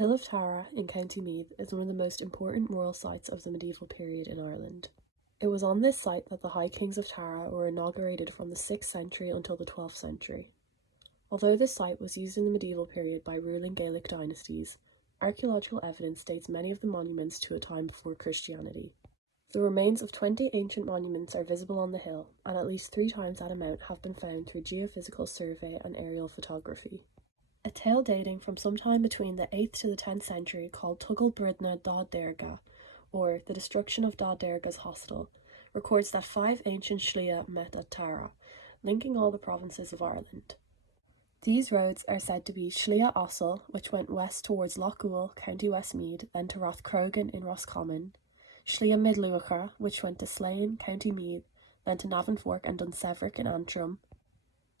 Hill of Tara in County Meath is one of the most important royal sites of the medieval period in Ireland. It was on this site that the High Kings of Tara were inaugurated from the 6th century until the 12th century. Although this site was used in the medieval period by ruling Gaelic dynasties, archaeological evidence dates many of the monuments to a time before Christianity. The remains of 20 ancient monuments are visible on the hill, and at least 3 times that amount have been found through geophysical survey and aerial photography. A tale dating from sometime between the 8th to the 10th century called Tugal Bridna da Derga, or the destruction of Da Derga's hostel, records that 5 ancient Shlia met at Tara, linking all the provinces of Ireland. These roads are said to be Shlia Ossel, which went west towards Lochgool, County Westmeath, then to Rathcrogan in Roscommon, Shlia Midluacha, which went to Slane, County Meath, then to Navanfork and Dunseverick in Antrim,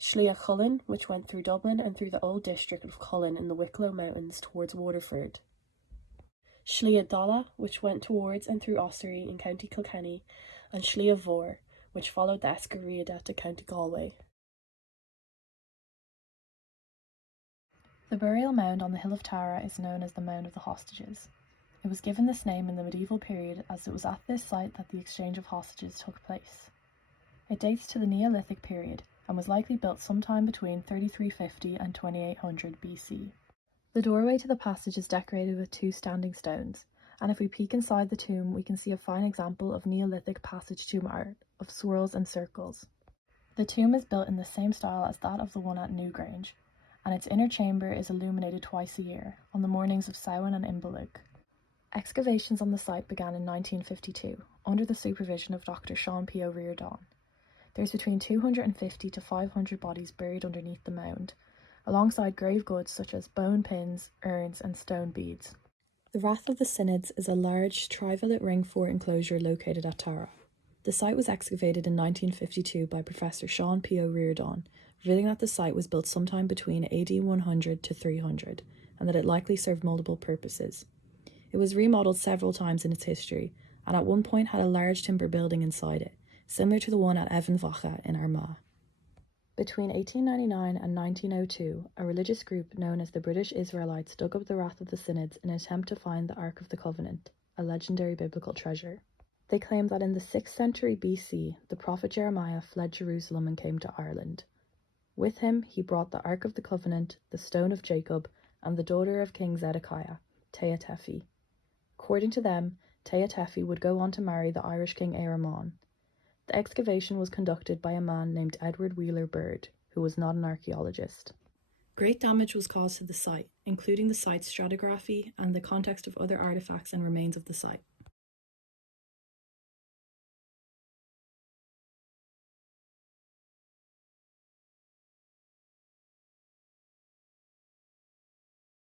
Shlia Cullen, which went through Dublin and through the old district of Cullen in the Wicklow Mountains towards Waterford, Shlia Dalla, which went towards and through Ossory in County Kilkenny, and Shlia Vor, which followed the Escariada to County Galway. The burial mound on the Hill of Tara is known as the Mound of the Hostages. It was given this name in the medieval period as it was at this site that the exchange of hostages took place. It dates to the Neolithic period and was likely built sometime between 3350 and 2800 BC. The doorway to the passage is decorated with 2 standing stones, and if we peek inside the tomb we can see a fine example of Neolithic passage tomb art of swirls and circles. The tomb is built in the same style as that of the one at Newgrange, and its inner chamber is illuminated twice a year, on the mornings of Samhain and Imbolc. Excavations on the site began in 1952, under the supervision of Dr. Sean P. O'Riordan. There's between 250 to 500 bodies buried underneath the mound, alongside grave goods such as bone pins, urns, and stone beads. The Rath of the Synods is a large, trivalent ring fort enclosure located at Tara. The site was excavated in 1952 by Professor Sean P. O'Riordan, revealing that the site was built sometime between AD 100 to 300, and that it likely served multiple purposes. It was remodeled several times in its history, and at one point had a large timber building inside it, similar to the one at Evanvacha in Armagh. Between 1899 and 1902, a religious group known as the British Israelites dug up the Rath of the Synods in an attempt to find the Ark of the Covenant, a legendary biblical treasure. They claimed that in the 6th century BC, the prophet Jeremiah fled Jerusalem and came to Ireland. With him, he brought the Ark of the Covenant, the Stone of Jacob, and the daughter of King Zedekiah, Teotefi. According to them, Teotefi would go on to marry the Irish King Éireann. The excavation was conducted by a man named Edward Wheeler Bird, who was not an archaeologist. Great damage was caused to the site, including the site's stratigraphy and the context of other artifacts and remains of the site.